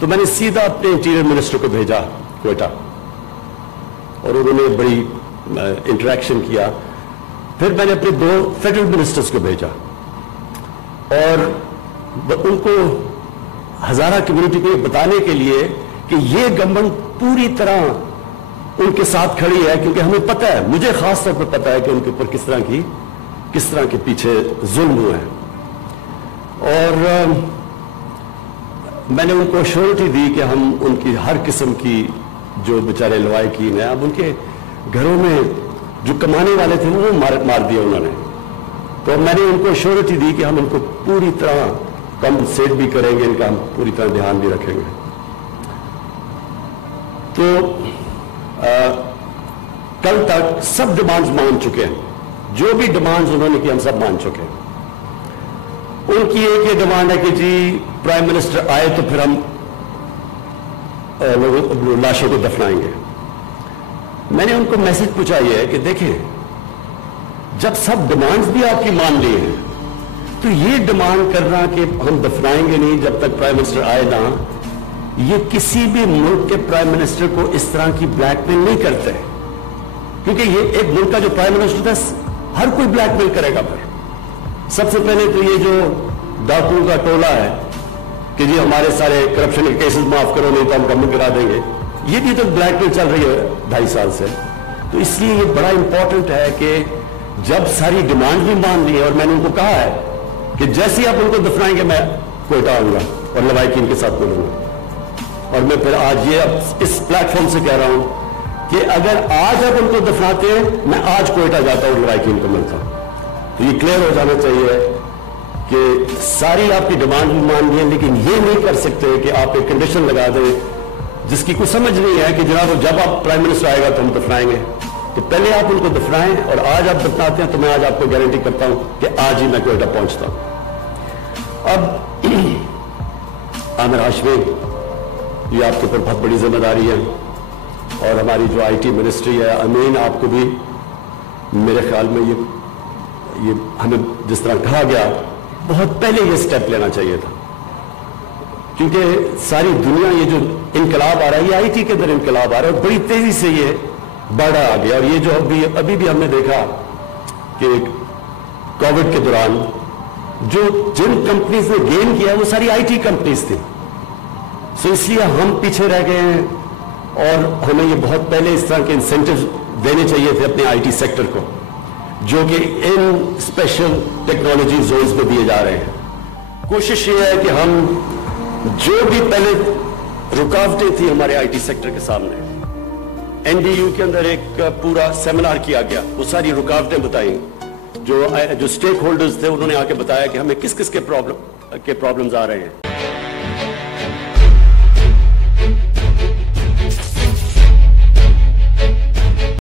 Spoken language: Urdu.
تو میں نے سیدھا اپنے انٹیریئر منسٹر کو بھیجا کوئٹہ اور انہوں نے بڑی انٹریکشن کیا. پھر میں نے اپنے 2 فیڈرل منسٹرز کو بھیجا اور ان کو ہزارہ کمیونٹی کو یہ بتانے کے لیے کہ یہ گورنمنٹ پوری طرح ان کے ساتھ کھڑی ہے, کیونکہ ہمیں پتہ ہے, مجھے خاص طور پر پتہ ہے کہ ان کے اوپر کس طرح کے پیچھے ظلم ہوئے ہیں. اور میں نے ان کو شیورٹی دی کہ ہم ان کی ہر قسم کی جو بیچارے لوائقین ہیں, اب ان کے گھروں میں جو کمانے والے تھے وہ مار دیا انہوں نے. تو میں نے ان کو شیورٹی دی کہ ہم ان کو پوری طرح کمپنسیٹ بھی کریں گے, ان کا ہم پوری طرح دھیان بھی رکھیں گے. تو کل تک سب ڈیمانڈز مان چکے ہیں, جو بھی ڈیمانڈز انہوں نے کی ہم سب مان چکے ہیں. ان کی ایک یہ ڈیمانڈ ہے کہ جی پرائم منسٹر آئے تو پھر ہم لاشوں کو دفنائیں گے. میں نے ان کو میسج پوچھا یہ ہے کہ دیکھیں, جب سب ڈیمانڈز بھی آپ کی مان لی ہیں تو یہ ڈیمانڈ کرنا کہ ہم دفنائیں گے نہیں جب تک پرائم منسٹر آئے نا, یہ کسی بھی ملک کے پرائم منسٹر کو اس طرح کی بلیک میل نہیں کرتے, کیونکہ یہ ایک ملک کا جو پرائم منسٹر تھا ہر کوئی بلیک میل کرے گا. پھر سب سے پہلے تو یہ جو ڈاکوؤں کا ٹولہ ہے کہ جی ہمارے سارے کرپشن کے کیسز معاف کرو نہیں تو ہم کم کرا دیں گے, یہ بھی تو بلیک میل چل رہی ہے 2.5 سال سے. تو اس لیے یہ بڑا امپورٹنٹ ہے کہ جب ساری ڈیمانڈ بھی مان لی ہے, اور میں نے ان کو کہا ہے کہ جیسے آپ ان کو دفنائیں گے میں کوئٹہ آؤں گا اور لوائقین کے ساتھ بولوں گا. اور میں پھر آج یہ اس پلیٹ فارم سے کہہ رہا ہوں کہ اگر آج آپ ان کو دفناتے ہیں میں آج کوئٹہ جاتا ہوں اور لوائقین کو ملتا ہوں. تو یہ کلیئر ہو جانا چاہیے کہ ساری آپ کی ڈیمانڈ بھی مان لی ہے, لیکن یہ نہیں کر سکتے کہ آپ ایک کنڈیشن لگا دیں جس کی کوئی سمجھ نہیں ہے کہ جناب جب آپ پرائم منسٹر آئے گا تو ہم دفنائیں گے. تو پہلے آپ ان کو دفنائیں, اور آج آپ دفناتے ہیں تو میں آج آپ کو گارنٹی کرتا ہوں کہ آج ہی میں کوئٹہ پہنچتا ہوں. اب عامر ہاشمی, یہ آپ کے اوپر بہت بڑی ذمہ داری ہے, اور ہماری جو آئی ٹی منسٹری ہے, امین آپ کو بھی میرے خیال میں یہ ہمیں جس طرح کہا گیا بہت پہلے یہ سٹیپ لینا چاہیے تھا, کیونکہ ساری دنیا یہ جو انقلاب آ رہا ہے یہ آئی ٹی کے اندر انقلاب آ رہا ہے, اور بڑی تیزی سے یہ بڑھا آ گیا. اور یہ جو ابھی بھی ہم نے دیکھا کہ کووڈ کے دوران جن کمپنیز نے گین کیا وہ ساری آئی ٹی کمپنیز تھیں. سو اس لیے ہم پیچھے رہ گئے ہیں, اور ہمیں یہ بہت پہلے اس طرح کے انسینٹیوز دینے چاہیے تھے اپنے آئی ٹی سیکٹر کو, جو کہ ان اسپیشل ٹیکنالوجی زونز میں دیے جا رہے ہیں. کوشش یہ ہے کہ ہم جو بھی پہلے رکاوٹیں تھیں ہمارے آئی ٹی سیکٹر کے سامنے, این ڈی یو کے اندر ایک پورا سیمینار کیا گیا, وہ ساری رکاوٹیں بتائیں, جو اسٹیک ہولڈرز تھے انہوں نے آ کے بتایا کہ ہمیں کس کس کے پرابلمز آ رہے ہیں.